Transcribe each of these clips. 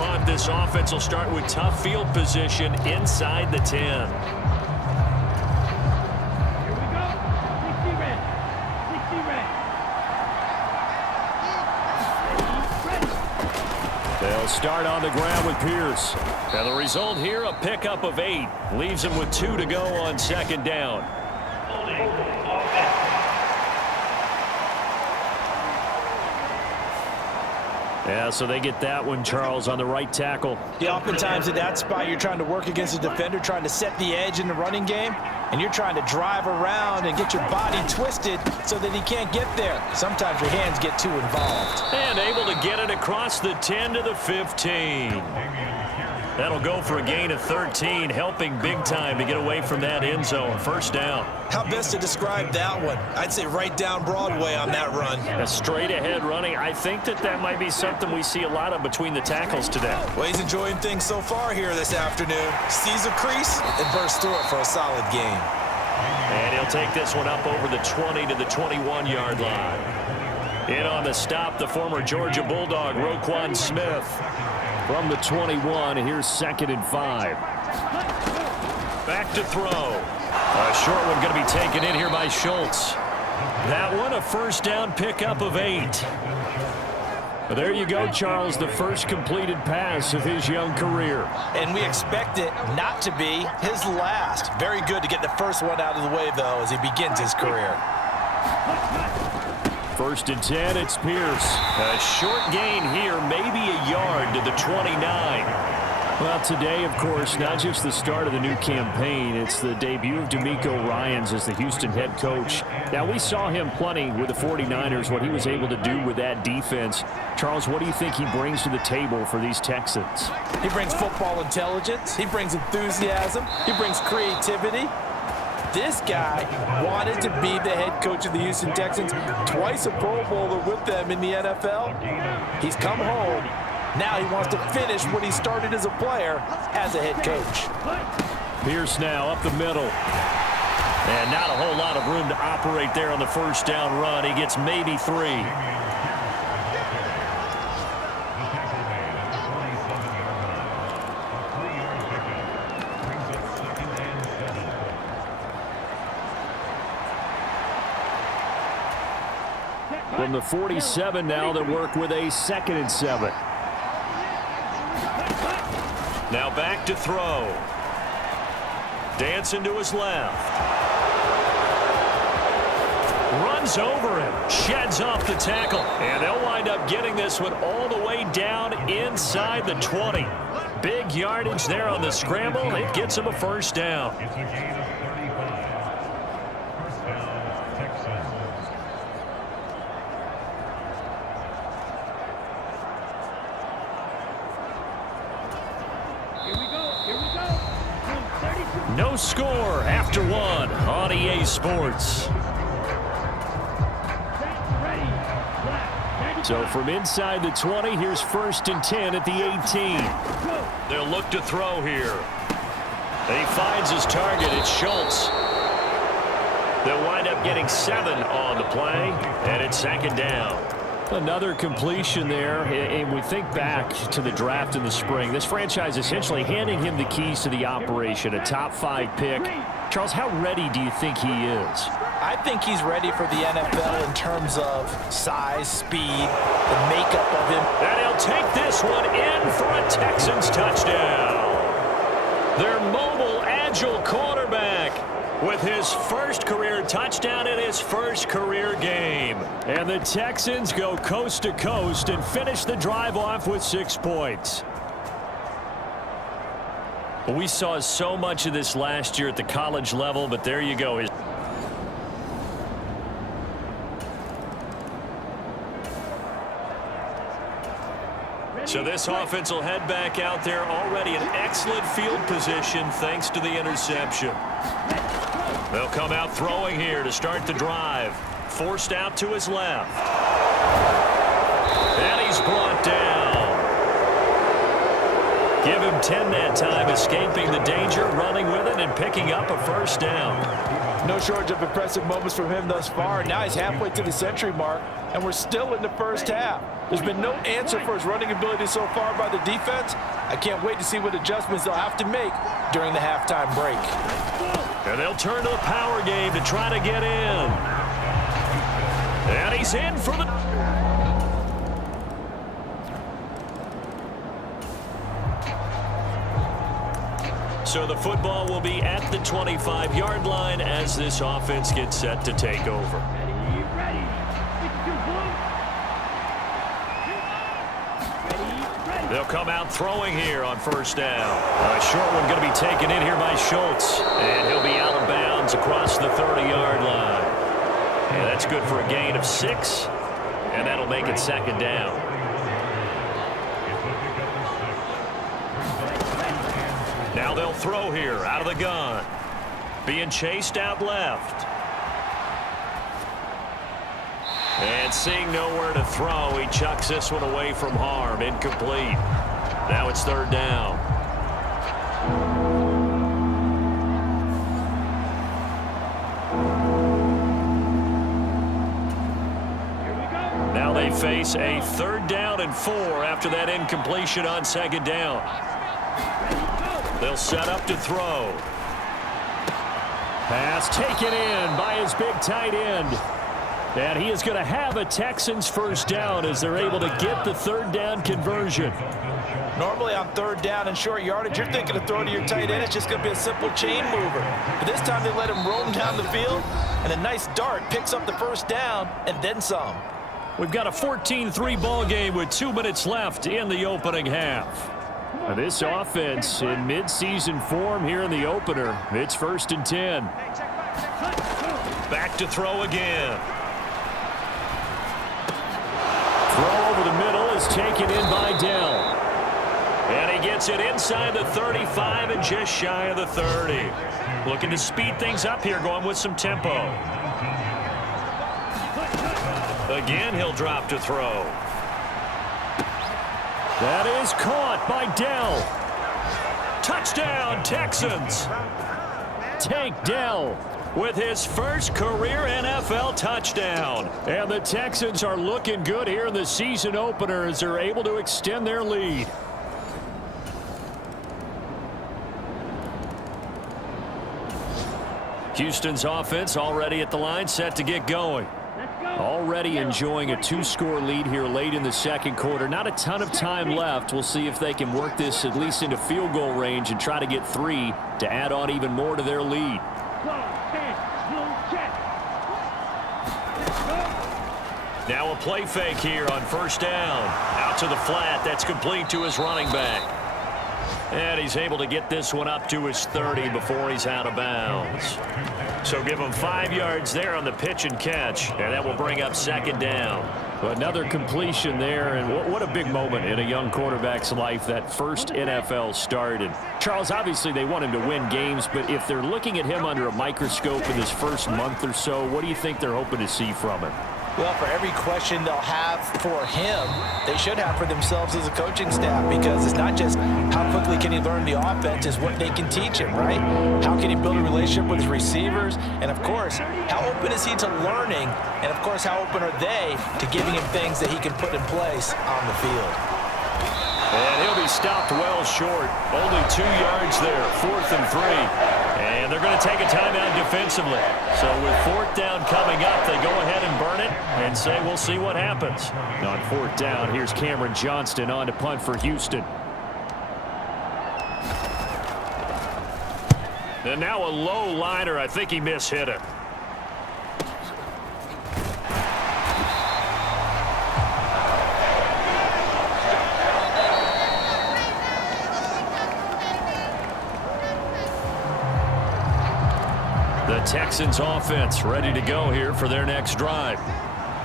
punt. This offense will start with tough field position inside the 10. They'll start on the ground with Pierce. And the result here, a pickup of 8. Leaves him with 2 to go on second down. Yeah, so they get that one, Charles, on the right tackle. Yeah, oftentimes at that spot, you're trying to work against a defender, trying to set the edge in the running game, and you're trying to drive around and get your body twisted so that he can't get there. Sometimes your hands get too involved. And able to get it across the 10 to the 15. That'll go for a gain of 13, helping big time to get away from that end zone. First down. How best to describe that one? I'd say right down Broadway on that run. A straight ahead running. I think that might be something we see a lot of between the tackles today. Well, he's enjoying things so far here this afternoon. Sees a crease and bursts through it for a solid gain. And he'll take this one up over the 20 to the 21-yard line. In on the stop, the former Georgia Bulldog, Roquan Smith. From the 21, here's 2nd and 5. Back to throw. A short one going to be taken in here by Schultz. That one, a first down pickup of 8. But there you go, Charles, the first completed pass of his young career. And we expect it not to be his last. Very good to get the first one out of the way, though, as he begins his career. 1st and 10, it's Pierce. A short gain here, maybe a yard to the 29. Well, today, of course, not just the start of the new campaign, it's the debut of D'Amico Ryans as the Houston head coach. Now, we saw him plenty with the 49ers, what he was able to do with that defense. Charles, what do you think he brings to the table for these Texans? He brings football intelligence. He brings enthusiasm. He brings creativity. This guy wanted to be the head coach of the Houston Texans, twice a Pro Bowler with them in the NFL. He's come home. Now he wants to finish what he started as a player as a head coach. Pierce now up the middle. And not a whole lot of room to operate there on the first down run. He gets maybe 3. From the 47 now, they work with a 2nd and 7. Now back to throw. Dancing to his left. Runs over him. Sheds off the tackle. And they'll wind up getting this one all the way down inside the 20. Big yardage there on the scramble. It gets him a first down. No score after 1 on EA Sports. So from inside the 20, here's 1st and 10 at the 18. They'll look to throw here. He finds his target. It's Schultz. They'll wind up getting 7 on the play, and it's 2nd down. Another completion there, and we think back to the draft in the spring. This franchise essentially handing him the keys to the operation, a top 5 pick. Charles, how ready do you think he is? I think he's ready for the NFL in terms of size, speed, the makeup of him. And he'll take this one in for a Texans touchdown. Their mobile, agile quarterback with his first career touchdown in his first career game. And the Texans go coast to coast and finish the drive off with 6 points. We saw so much of this last year at the college level, but there you go. So this offense will head back out there, already in excellent field position thanks to the interception. They'll come out throwing here to start the drive. Forced out to his left. And he's brought down. Give him 10 that time, escaping the danger, running with it, and picking up a first down. No shortage of impressive moments from him thus far. Now he's halfway to the century mark, and we're still in the first half. There's been no answer for his running ability so far by the defense. I can't wait to see what adjustments they'll have to make during the halftime break. And they'll turn to the power game to try to get in. And he's in for the... So the football will be at the 25-yard line as this offense gets set to take over. They'll come out throwing here on first down. A short one going to be taken in here by Schultz. And he'll be out of bounds across the 30-yard line. And that's good for a gain of 6. And that'll make it second down. Now they'll throw here out of the gun. Being chased out left. And seeing nowhere to throw, he chucks this one away from harm. Incomplete. Now it's third down. Now they face a 3rd down and 4 after that incompletion on 2nd down. They'll set up to throw. Pass taken in by his big tight end. And he is going to have a Texans first down as they're able to get the 3rd down conversion. Normally on 3rd down and short yardage, you're thinking of throwing to your tight end. It's just going to be a simple chain mover. But this time they let him roam down the field, and a nice dart picks up the first down and then some. We've got a 14-3 ball game with 2 minutes left in the opening half. This offense in midseason form here in the opener. It's 1st and 10. Back to throw again. Throw over the middle is taken in by Dell. And he gets it inside the 35 and just shy of the 30. Looking to speed things up here, going with some tempo. Again, he'll drop to throw. That is caught by Dell. Touchdown, Texans. Tank Dell with his first career NFL touchdown. And the Texans are looking good here in the season opener as they're able to extend their lead. Houston's offense already at the line, set to get going. Already enjoying a 2-score lead here late in the 2nd quarter. Not a ton of time left. We'll see if they can work this at least into field goal range and try to get 3 to add on even more to their lead. Now a play fake here on first down. Out to the flat. That's complete to his running back. And he's able to get this one up to his 30 before he's out of bounds. So give him 5 yards there on the pitch and catch, and that will bring up 2nd down. Another completion there, and what a big moment in a young quarterback's life, that first NFL start. And Charles, obviously they want him to win games, but if they're looking at him under a microscope in this first month or so, what do you think they're hoping to see from him? Well, for every question they'll have for him, they should have for themselves as a coaching staff, because it's not just how quickly can he learn the offense, it's what they can teach him, right? How can he build a relationship with his receivers? And, of course, how open is he to learning? And, of course, how open are they to giving him things that he can put in place on the field? And he'll be stopped well short. Only 2 yards there, 4th and 3. And they're going to take a timeout defensively. So with 4th down coming up, they go ahead and burn it and say we'll see what happens. On 4th down, here's Cameron Johnston on to punt for Houston. And now a low liner. I think he mishit it. The Texans offense ready to go here for their next drive.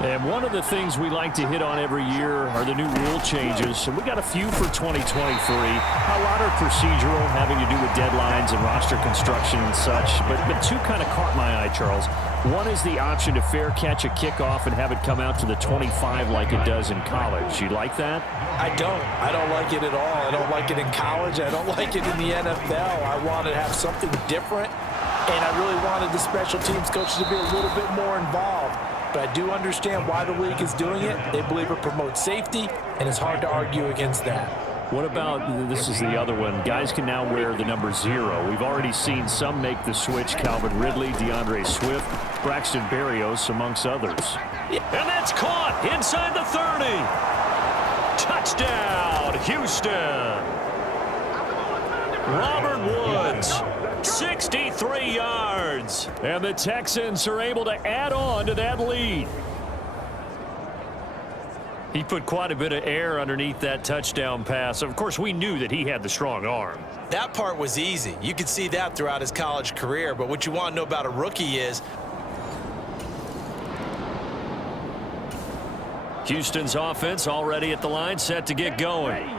And one of the things we like to hit on every year are the new rule changes. And we got a few for 2023. A lot are procedural, having to do with deadlines and roster construction and such. But 2 kind of caught my eye, Charles. One is the option to fair catch a kickoff and have it come out to the 25 like it does in college. You like that? I don't like it at all. I don't like it in college. I don't like it in the NFL. I want to have something different. And I really wanted the special teams coaches to be a little bit more involved. but I do understand why the league is doing it. They believe it promotes safety, and it's hard to argue against that. What about, this is the other one, guys can now wear the number 0. We've already seen some make the switch, Calvin Ridley, DeAndre Swift, Braxton Berrios, amongst others. And that's caught inside the 30. Touchdown, Houston. Robert Woods, 63 yards. And the Texans are able to add on to that lead. He put quite a bit of air underneath that touchdown pass. Of course, we knew that he had the strong arm. That part was easy. You could see that throughout his college career. But what you want to know about a rookie is Houston's offense already at the line, set to get going.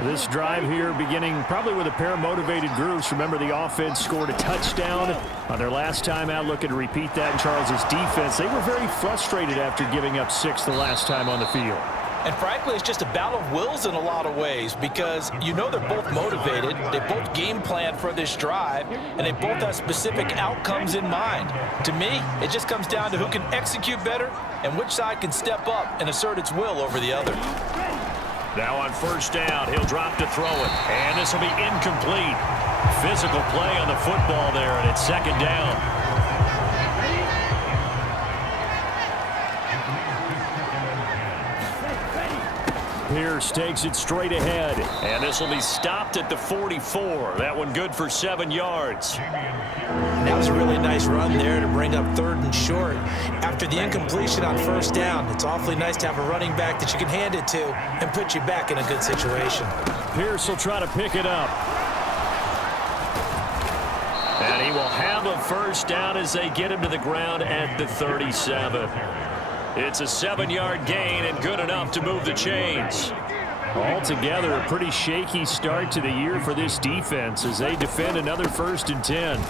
This drive here beginning probably with a pair of motivated groups. Remember, the offense scored a touchdown on their last time out. Looking to repeat that in Charles's defense. They were very frustrated after giving up 6 the last time on the field. And frankly, it's just a battle of wills in a lot of ways because you know they're both motivated, they both game plan for this drive, and they both have specific outcomes in mind. To me, it just comes down to who can execute better and which side can step up and assert its will over the other. Now on first down, he'll drop to throw it, and this will be incomplete. Physical play on the football there, and it's second down. Pierce takes it straight ahead, and this will be stopped at the 44. That one good for 7 yards. That was a really nice run there to bring up 3rd and short. After the incompletion on first down, it's awfully nice to have a running back that you can hand it to and put you back in a good situation. Pierce will try to pick it up. And he will have a first down as they get him to the ground at the 37. It's a 7-yard gain and good enough to move the chains. Altogether, a pretty shaky start to the year for this defense as they defend another 1st and 10.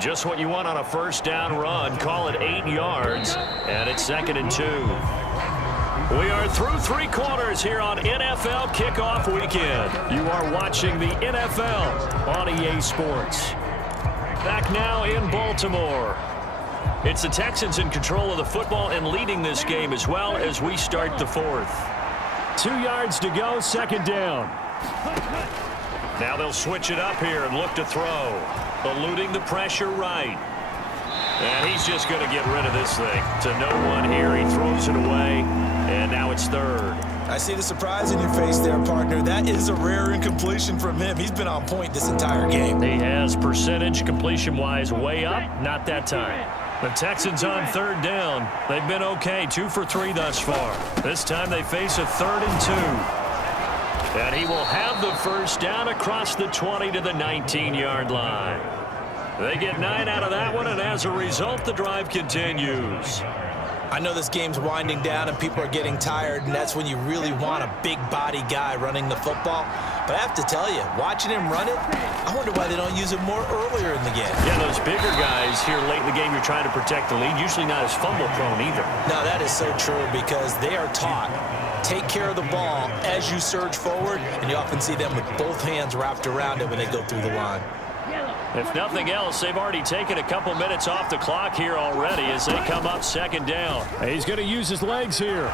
Just what you want on a first down run. Call it 8 yards, and it's 2nd and 2. We are through 3 quarters here on NFL Kickoff Weekend. You are watching the NFL on EA Sports. Back now in Baltimore. It's the Texans in control of the football and leading this game as well as we start the 4th. 2 yards to go, 2nd down. Now they'll switch it up here and look to throw. Eluding the pressure right. And he's just going to get rid of this thing. To no one here. He throws it away. And now it's 3rd. I see the surprise in your face there, partner. That is a rare incompletion from him. He's been on point this entire game. He has percentage completion-wise way up. Not that time. The Texans on 3rd down. They've been okay. 2 for 3 thus far. This time they face a 3rd and 2. And he will have the first down across the 20 to the 19-yard line. They get 9 out of that one, and as a result, the drive continues. I know this game's winding down and people are getting tired, and that's when you really want a big body guy running the football. But I have to tell you, watching him run it, I wonder why they don't use him more earlier in the game. Yeah, those bigger guys here late in the game, you're trying to protect the lead, usually not as fumble prone either. No, that is so true because they are taught. Take care of the ball as you surge forward, and you often see them with both hands wrapped around it when they go through the line. If nothing else, they've already taken a couple minutes off the clock here already as they come up 2nd down. He's going to use his legs here.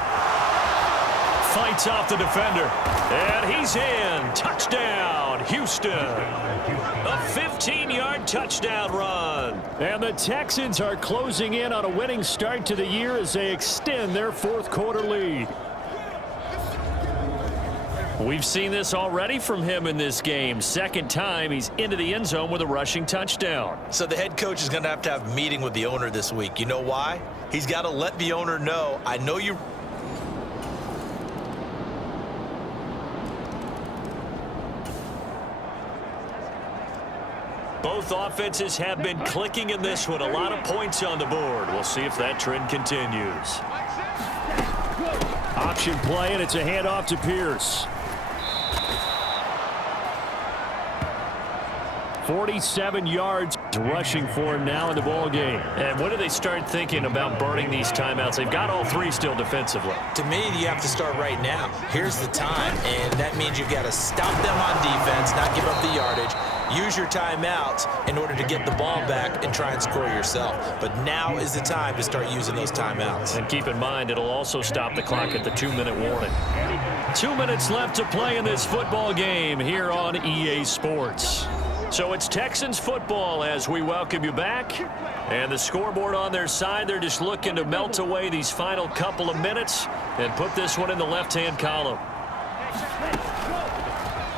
Fights off the defender. And he's in. Touchdown, Houston. A 15-yard touchdown run. And the Texans are closing in on a winning start to the year as they extend their 4th quarter lead. We've seen this already from him in this game. 2nd time he's into the end zone with a rushing touchdown. So the head coach is going to have a meeting with the owner this week. You know why? He's got to let the owner know, I know you. Both offenses have been clicking in this one. A lot of points on the board. We'll see if that trend continues. Option play, and it's a handoff to Pierce. 47 yards rushing for him now in the ball game. And when do they start thinking about burning these timeouts? They've got all 3 still defensively. To me, you have to start right now. Here's the time, and that means you've got to stop them on defense, not give up the yardage, use your timeouts in order to get the ball back and try and score yourself. But now is the time to start using those timeouts. And keep in mind, it'll also stop the clock at the 2-minute warning. 2 minutes left to play in this football game here on EA Sports. So it's Texans football as we welcome you back. And the scoreboard on their side, they're just looking to melt away these final couple of minutes and put this one in the left-hand column.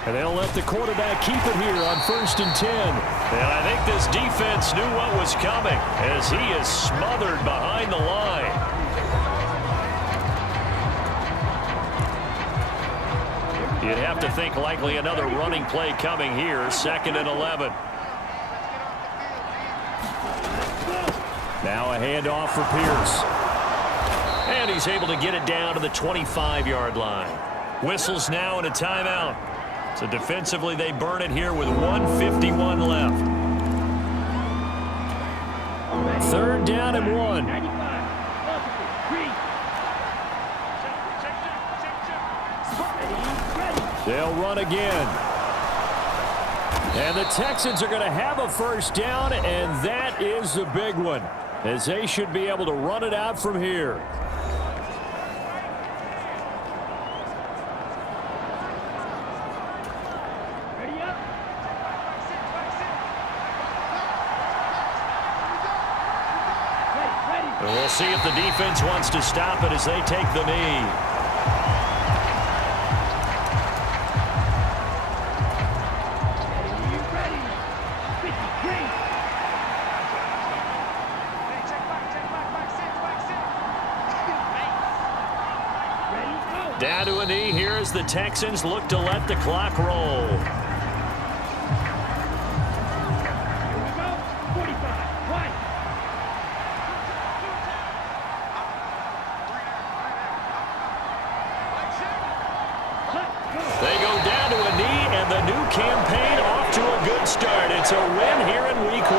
And they'll let the quarterback keep it here on 1st and 10. And I think this defense knew what was coming as he is smothered behind the line. You'd have to think likely another running play coming here, 2nd and 11. Now a handoff for Pierce. And he's able to get it down to the 25-yard line. Whistles now and a timeout. So defensively, they burn it here with 1:51 left. 3rd down and 1. They'll run again. And the Texans are going to have a 1st down, and that is the big one, as they should be able to run it out from here. And we'll see if the defense wants to stop it as they take the knee. Down to a knee here as the Texans look to let the clock roll. They go down to a knee, and the new campaign off to a good start. It's a win here in Week 1.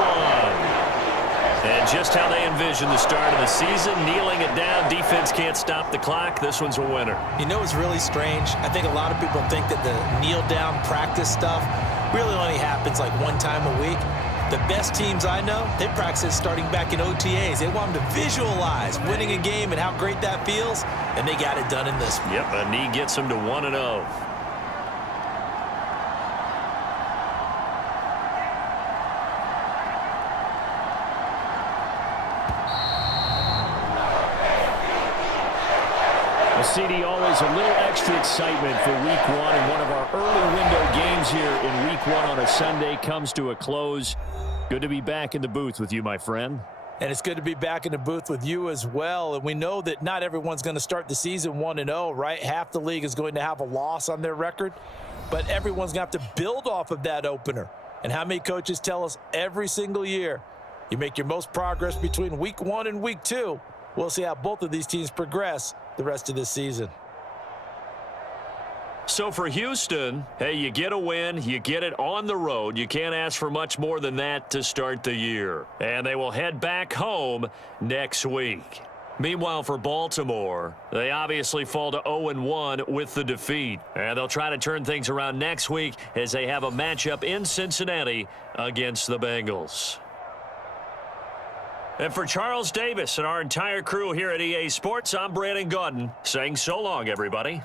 And just how they envision the start of the season, kneeling it down, defense can't stop the clock. This one's a winner. You know what's really strange? I think a lot of people think that the kneel-down practice stuff really only happens like one time a week. The best teams I know, they practice it starting back in OTAs. They want them to visualize winning a game and how great that feels, and they got it done in this one. Yep, a knee gets them to 1-0. CD, always a little extra excitement for Week 1, and one of our early window games here in Week 1 on a Sunday comes to a close. Good to be back in the booth with you, my friend. And it's good to be back in the booth with you as well. And we know that not everyone's going to start the season 1-0, right? Half the league is going to have a loss on their record, but everyone's going to have to build off of that opener. And how many coaches tell us every single year, you make your most progress between Week 1 and Week 2. We'll see how both of these teams progress the rest of this season. So for Houston, hey, you get a win, you get it on the road. You can't ask for much more than that to start the year. And they will head back home next week. Meanwhile, for Baltimore, they obviously fall to 0-1 with the defeat. And they'll try to turn things around next week as they have a matchup in Cincinnati against the Bengals. And for Charles Davis and our entire crew here at EA Sports, I'm Brandon Gaudin saying so long, everybody.